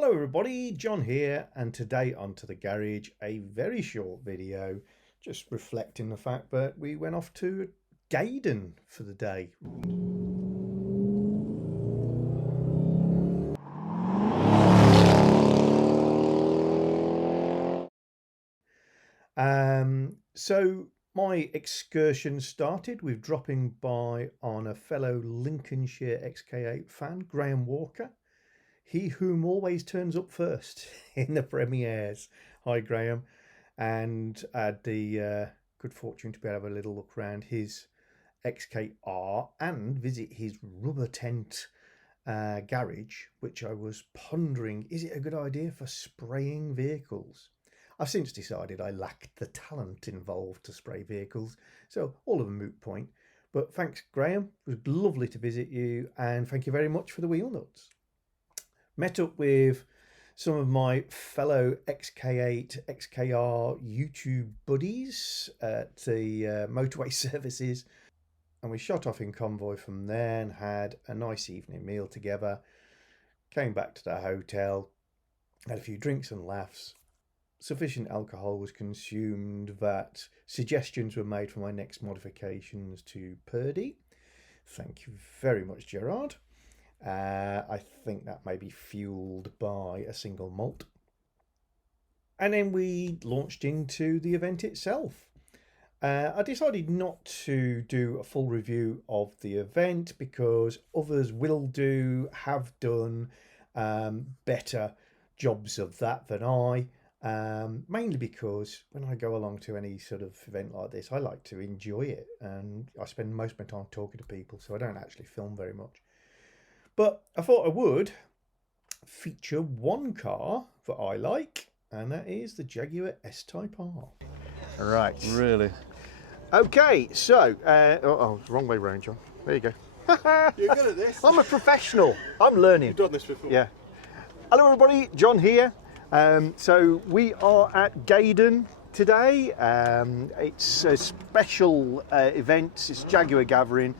Hello everybody, John here, and today onto the garage, a very short video just reflecting the fact that we went off to Gaydon for the day. So my excursion started with dropping by on a fellow Lincolnshire XK8 fan, Graham Walker. He whom always turns up first in the premieres. Hi, Graham. And I had the good fortune to be able to have a little look around his XK8 and visit his rubber tent garage, which I was pondering, is it a good idea for spraying vehicles? I've since decided I lacked the talent involved to spray vehicles, so all of a moot point. But thanks, Graham. It was lovely to visit you, and thank you very much for the wheel nuts. Met up with some of my fellow XK8, XKR YouTube buddies at the motorway services, and we shot off in convoy from there and had a nice evening meal together. Came back to the hotel, had a few drinks and laughs. Sufficient alcohol was consumed that suggestions were made for my next modifications to Purdy. Thank you very much, Gerard. I think that may be fueled by a single malt. And then we launched into the event itself. I decided not to do a full review of the event because others have done better jobs of that than I. Mainly because when I go along to any sort of event like this, I like to enjoy it, and I spend most of my time talking to people, so I don't actually film very much. But I thought I would feature one car that I like, and that is the Jaguar S-Type R. Right. Really? Okay, so, wrong way round, John. There you go. You're good at this. I'm a professional. I'm learning. You've done this before. Yeah. Hello everybody, John here. So we are at Gaydon today. It's a special event. It's Jaguar gathering,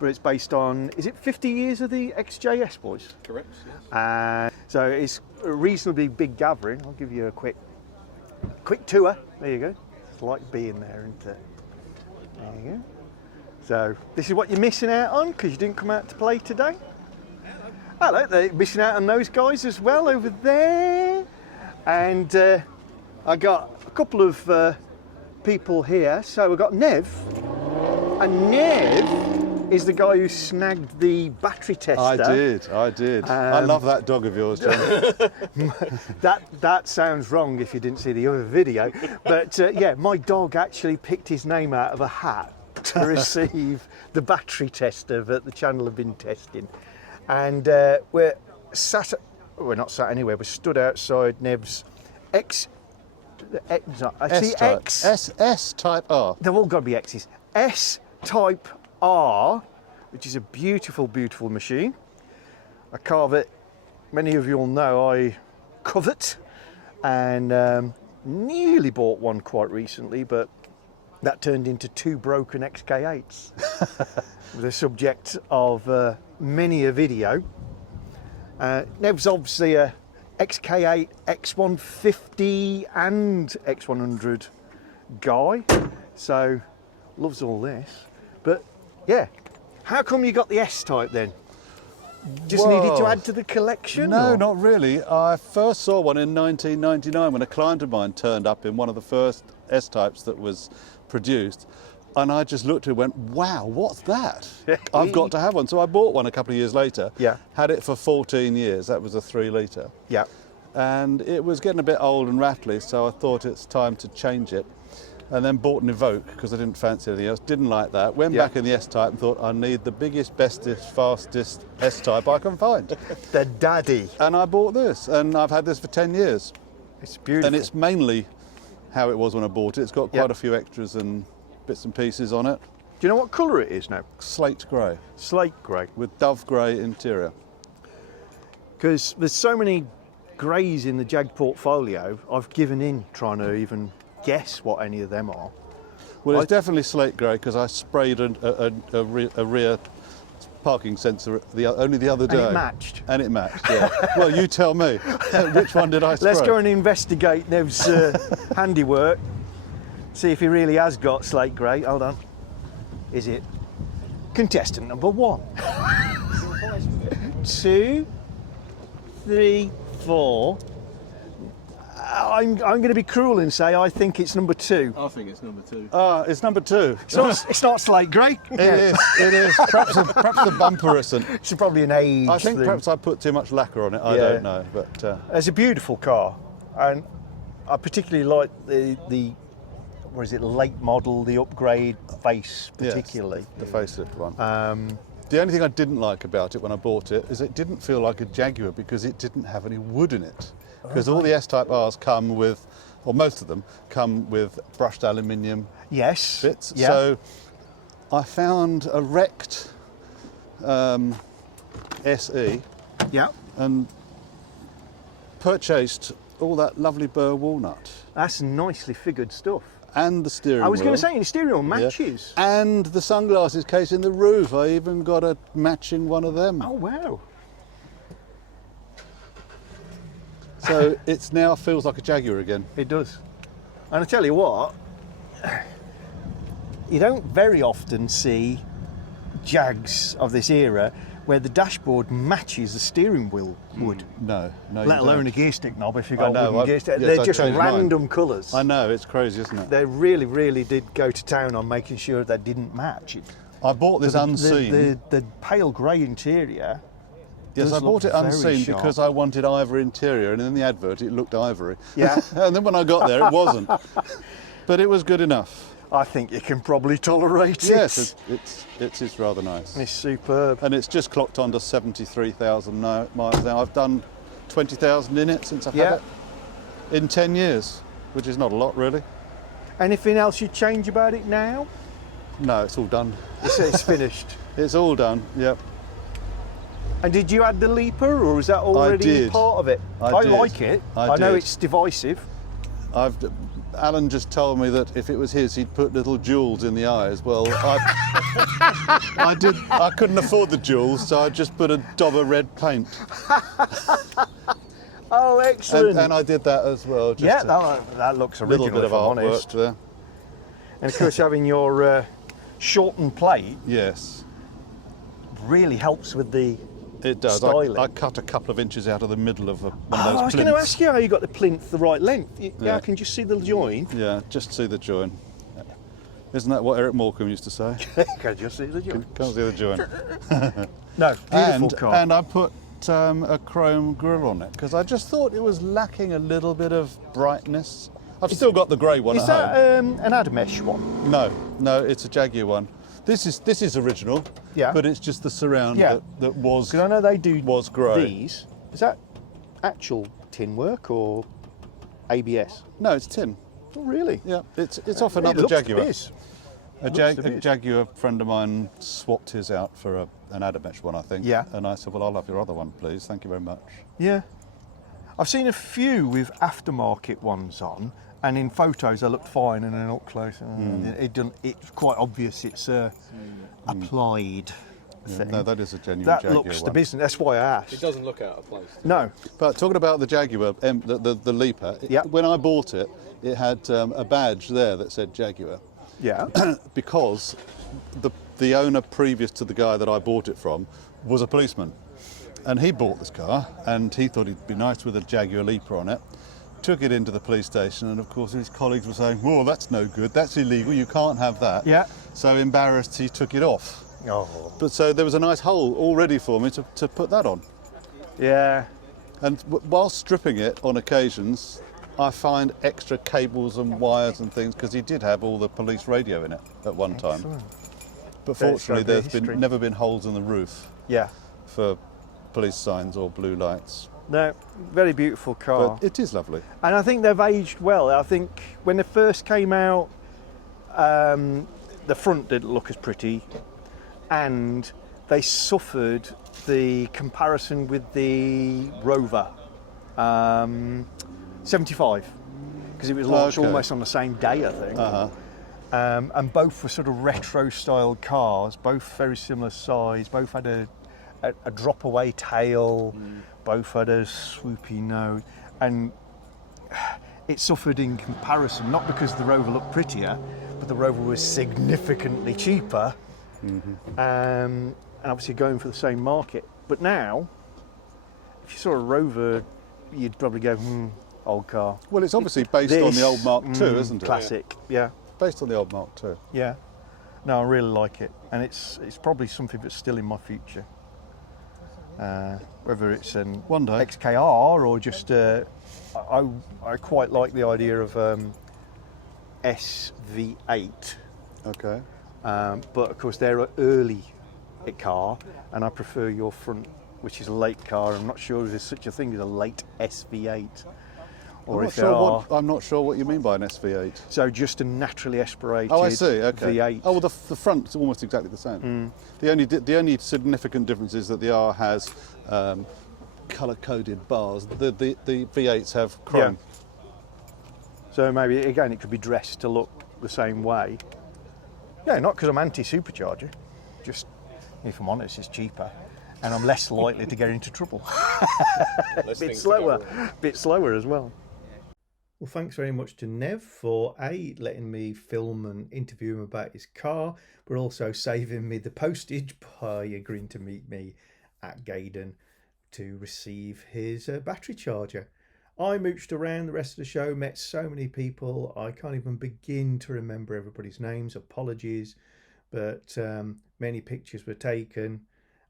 but it's based on, is it 50 years of the XJS boys? Correct, yes. So it's a reasonably big gathering. I'll give you a quick tour. There you go. It's like being there, isn't it? There you go. So this is what you're missing out on because you didn't come out to play today. Hello, they're missing out on those guys as well over there. And I got a couple of people here. So we've got Nev, and Nev is the guy who snagged the battery tester. I did. I love that dog of yours, John. That sounds wrong if you didn't see the other video. But yeah, my dog actually picked his name out of a hat to receive the battery tester that the channel have been testing. And we're not sat anywhere, we're stood outside Nev's S-Type R. They've all got to be X's. S-Type R, which is a beautiful, beautiful machine. A car that many of you will know I covet, and nearly bought one quite recently, but that turned into two broken XK8s. The subject of many a video. Nev's obviously a XK8, X150 and X100 guy, so loves all this. But yeah, how come you got the S-Type then? Just needed to add to the collection? No, or? not really. I first saw one in 1999 when a client of mine turned up in one of the first S-Types that was produced. And I just looked at it and went, wow, what's that? I've got to have one. So I bought one a couple of years later. Yeah. Had it for 14 years. That was a 3 litre. Yeah. And it was getting a bit old and rattly, so I thought it's time to change it. And then bought an Evoque because I didn't fancy anything else. Didn't like that. Went back in the S-Type and thought I need the biggest, bestest, fastest S-Type I can find. The daddy. And I bought this, and I've had this for 10 years. It's beautiful. And it's mainly how it was when I bought it. It's got quite a few extras and bits and pieces on it. Do you know what colour it is now? Slate grey. Slate grey. With dove grey interior. Because there's so many greys in the Jag portfolio, I've given in trying to even guess what any of them are. Well, it's definitely slate grey because I sprayed a rear parking sensor only the other day. And it matched. And it matched, yeah. Well, you tell me. Which one did I spray? Let's go and investigate Nev's handiwork. See if he really has got slate grey. Hold on. Is it contestant number 1? 2, 3, 4. I'm going to be cruel and say I think it's number 2. I think it's number 2. It's number 2. It's not slate grey. It is. Perhaps the bumper isn't. It's probably an age I think thing. perhaps I put too much lacquer on it. I don't know, but It's a beautiful car, and I particularly like the what is it, late model, the upgrade face particularly. Yes, the facelift one. The only thing I didn't like about it when I bought it is it didn't feel like a Jaguar because it didn't have any wood in it. Because all the S-Type Rs come with, or most of them, come with brushed aluminium Yes. bits. Yeah. So I found a wrecked SE Yeah. and purchased all that lovely burr walnut That's nicely figured stuff. and the steering wheel. I was going to say, the steering wheel matches. And the sunglasses case in the roof. I even got a matching one of them. Oh, wow. So it's now feels like a Jaguar again. It does. And I tell you what, you don't very often see Jags of this era where the dashboard matches the steering wheel wood. No, you Let alone don't. a gear stick knob if you've I got know, wooden gear stick. yes, They're I just changed mine. random colours. I know, it's crazy, isn't it? They really, really did go to town on making sure they didn't match. I bought this unseen. The pale grey interior. Yes, does I look bought it very unseen sharp. because I wanted ivory interior, and in the advert it looked ivory. Yeah. And then when I got there, it wasn't. But it was good enough. I think you can probably tolerate it. Yes, it's rather nice. It's superb. And it's just clocked on to 73,000 miles now. I've done 20,000 in it since I've had it in 10 years, which is not a lot really. Anything else you'd change about it now? No, it's all done. It's finished. It's all done, yep. And did you add the leaper, or is that already did. part of it? I did. like it. I know did. it's divisive. Alan just told me that if it was his, he'd put little jewels in the eyes. Well, I couldn't afford the jewels, so I just put a daub of red paint. Oh, excellent. And I did that as well. Just yeah, a that looks little original, bit of if I'm artwork honest. there. And of course, having your shortened plate Yes, really helps with the it does. styling. I cut a couple of inches out of the middle of one of those I was going to plinths. ask you how you got the plinth the right length. Yeah, Yeah. I can just see the join. Yeah, just see the join. Isn't that what Eric Morecambe used to say? Can just see the join. Can't see the join. No, beautiful car. And I put a chrome grille on it because I just thought it was lacking a little bit of brightness. I've still got the grey one Is at home. that an Adamesh one? No, it's a Jaguar one. This is original. Yeah. But it's just the surround Yeah. that was. Because I know they do Was grey. these. Is that actual tin work or ABS? No, it's tin. Oh, really? Yeah, it's off another It looks Jaguar. to be. A Looks to be. Jaguar friend of mine swapped his out for an Adamesh one, I think. Yeah. And I said, well, I'll have your other one, please. Thank you very much. Yeah. I've seen a few with aftermarket ones on, and in photos they looked fine, and then up close, it's quite obvious it's applied thing. No, that is a genuine That Jaguar looks the one. business. That's why I asked. It doesn't look out of place. No. But talking about the Jaguar, the Leaper, Yeah. when I bought it, it had a badge there that said Jaguar Yeah. because the owner previous to the guy that I bought it from was a policeman. And he bought this car and he thought it'd be nice with a Jaguar Leaper on it. Took it into the police station and of course his colleagues were saying, well, that's no good, that's illegal, you can't have that. Yeah. So embarrassed, he took it off. Oh. But so there was a nice hole all ready for me to put that on. Yeah. And while stripping it on occasions, I find extra cables and wires and things because he did have all the police radio in it at one time. Excellent. But There's fortunately, gotta be there's history. never been holes in the roof Yeah. for police signs or blue lights. No, very beautiful car. But it is lovely. And I think they've aged well. I think when they first came out, the front didn't look as pretty, and they suffered the comparison with the Rover 75, because it was launched Okay. almost on the same day, I think. Uh-huh. and both were sort of retro style cars, both very similar size, both had a drop away tail, both had a swoopy nose, and it suffered in comparison, not because the Rover looked prettier, but the Rover was significantly cheaper, and obviously going for the same market. But now, if you saw a Rover, you'd probably go, old car. Well, it's obviously based on the old Mark II, isn't it? Classic, yeah. Based on the old Mark II. Yeah. No, I really like it, and it's probably something that's still in my future. Whether it's an One day. XKR or just I quite like the idea of SV8. Okay. But of course they're an early car, and I prefer your front, which is a late car. I'm not sure if there's such a thing as a late SV8. Or if there are. I'm not sure what you mean by an SV8. So just a naturally aspirated Oh, I see. Okay. V8. Oh, well, the front's almost exactly the same. The only significant difference is that the R has colour-coded bars. The V8s have chrome. Yeah. So maybe again it could be dressed to look the same way. Yeah, not because I'm anti-supercharger. Just, if I'm honest, it's cheaper, and I'm less likely to get into trouble. Bit slower as well. Well, thanks very much to Nev for letting me film and interview him about his car, but also saving me the postage by agreeing to meet me at Gaydon to receive his battery charger. I mooched around the rest of the show, met so many people, I can't even begin to remember everybody's names, apologies, but many pictures were taken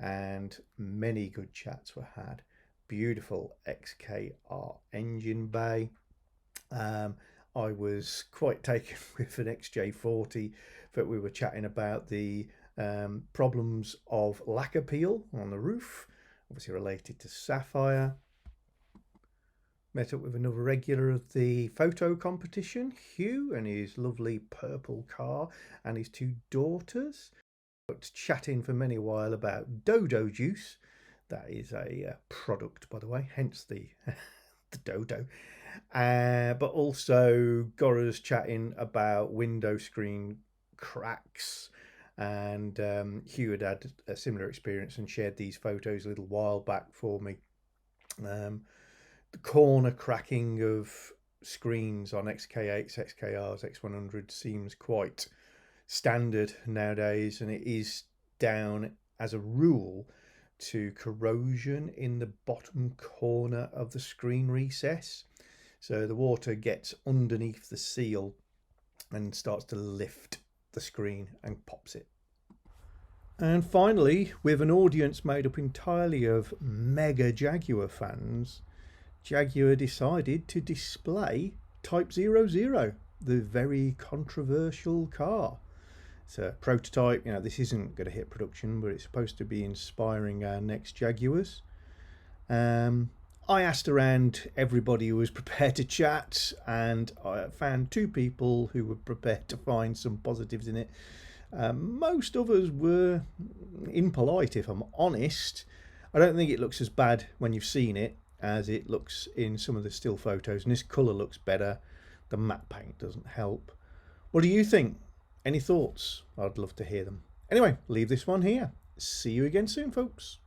and many good chats were had. Beautiful XK8 engine bay. I was quite taken with an XJ40, but we were chatting about the problems of lacquer peel on the roof, obviously related to Sapphire. Met up with another regular of the photo competition, Hugh, and his lovely purple car and his two daughters. But chatting for many while about Dodo juice. That is a product, by the way, hence the the Dodo. But also got us chatting about window screen cracks, and Hugh had a similar experience and shared these photos a little while back for me. The corner cracking of screens on XK8s, XKRs, X100 seems quite standard nowadays, and it is down as a rule to corrosion in the bottom corner of the screen recess. So the water gets underneath the seal and starts to lift the screen and pops it. And finally, with an audience made up entirely of mega Jaguar fans, Jaguar decided to display Type 00, the very controversial car. It's a prototype, this isn't going to hit production, but it's supposed to be inspiring our next Jaguars. I asked around everybody who was prepared to chat, and I found two people who were prepared to find some positives in it. Most others were impolite, if I'm honest. I don't think it looks as bad when you've seen it as it looks in some of the still photos, and this colour looks better. The matte paint doesn't help. What do you think? Any thoughts? I'd love to hear them. Anyway, leave this one here. See you again soon, folks.